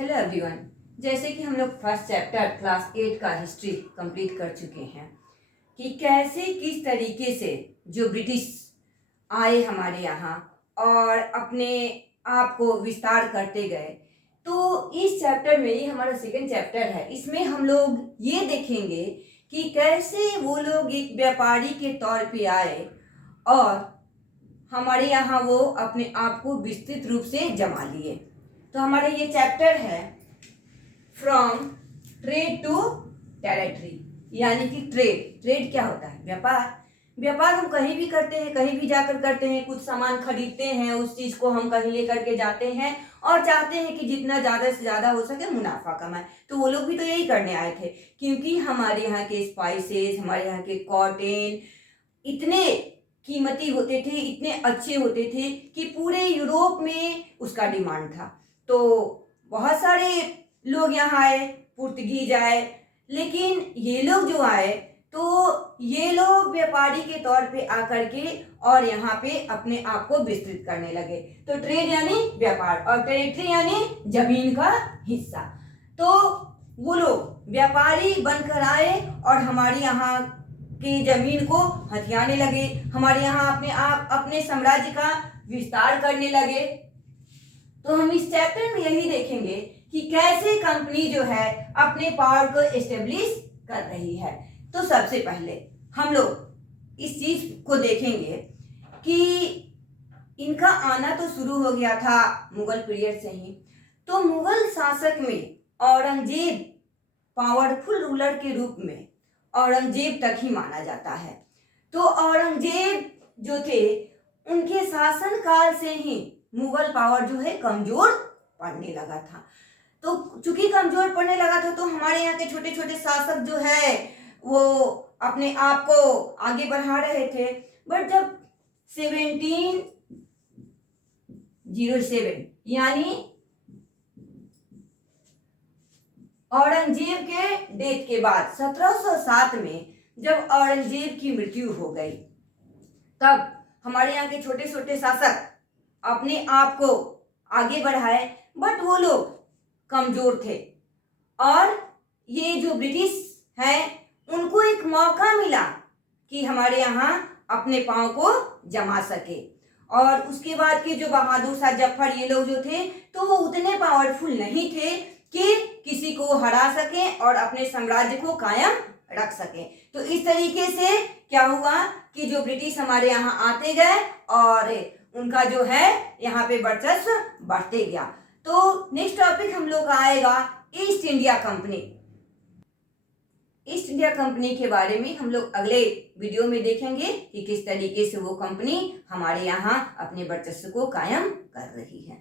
Hello everyone. जैसे कि हम लोग फर्स्ट चैप्टर क्लास 8 का हिस्ट्री कंप्लीट कर चुके हैं कि कैसे किस तरीके से जो ब्रिटिश आए हमारे यहाँ और अपने आप को विस्तार करते गए। तो इस चैप्टर में, ये हमारा सेकंड चैप्टर है, इसमें हम लोग ये देखेंगे कि कैसे वो लोग एक व्यापारी के तौर पे आए और हमारे यहाँ वो अपने आप को विस्तृत रूप से जमा लिए। तो हमारा ये चैप्टर है फ्रॉम ट्रेड टू टेरिटरी, यानी कि ट्रेड क्या होता है? व्यापार। व्यापार हम कहीं भी करते हैं, कहीं भी जाकर करते हैं, कुछ सामान खरीदते हैं, उस चीज को हम कहीं लेकर के जाते हैं और चाहते हैं कि जितना ज्यादा से ज्यादा हो सके मुनाफा कमाए। तो वो लोग भी तो यही करने आए थे, क्योंकि हमारे यहाँ के स्पाइसेस, हमारे यहाँ के कॉटन इतने कीमती होते थे, इतने अच्छे होते थे कि पूरे यूरोप में उसका डिमांड था। तो बहुत सारे लोग यहाँ आए, पुर्तगीज आए, लेकिन ये लोग जो आए तो ये लोग व्यापारी के तौर पे आकर के और यहाँ पे अपने आप को विस्तृत करने लगे। तो ट्रेड यानी व्यापार और टेरिटरी यानी जमीन का हिस्सा। तो वो लोग व्यापारी बनकर आए और हमारी यहाँ की जमीन को हथियाने लगे, हमारे यहाँ अपने साम्राज्य का विस्तार करने लगे। तो हम इस चैप्टर में यही देखेंगे कि कैसे कंपनी जो है अपने पावर को एस्टेब्लिश कर रही है। तो सबसे पहले हम लोग इस चीज को देखेंगे कि इनका आना तो शुरू हो गया था मुगल पीरियड से ही। तो मुगल शासक में औरंगजेब पावरफुल रूलर के रूप में औरंगजेब तक ही माना जाता है। तो औरंगजेब जो थे, उनके शासन काल से ही मुगल पावर जो है कमजोर पड़ने लगा था। तो चूंकि कमजोर पड़ने लगा था तो हमारे यहाँ के छोटे छोटे शासक जो है वो अपने आप को आगे बढ़ा रहे थे। बट जब 1707 यानी औरंगजेब के डेथ के बाद 1707 में जब औरंगजेब की मृत्यु हो गई, तब हमारे यहाँ के छोटे छोटे शासक अपने आप को आगे बढ़ाए, बट वो लोग कमजोर थे और ये जो ब्रिटिश हैं उनको एक मौका मिला कि हमारे यहाँ अपने पांव को जमा सके। और उसके बाद के जो बहादुर शाह जफर ये लोग जो थे तो वो उतने पावरफुल नहीं थे कि किसी को हरा सके और अपने साम्राज्य को कायम रख सके। तो इस तरीके से क्या हुआ कि जो ब्रिटिश हमारे यहाँ आते गए और उनका जो है यहाँ पे वर्चस्व बढ़ते गया। तो नेक्स्ट टॉपिक हम लोग का आएगा east India company. East India company के बारे में हम लोग अगले वीडियो में देखेंगे कि किस तरीके से वो कंपनी हमारे यहाँ अपने वर्चस्व को कायम कर रही है।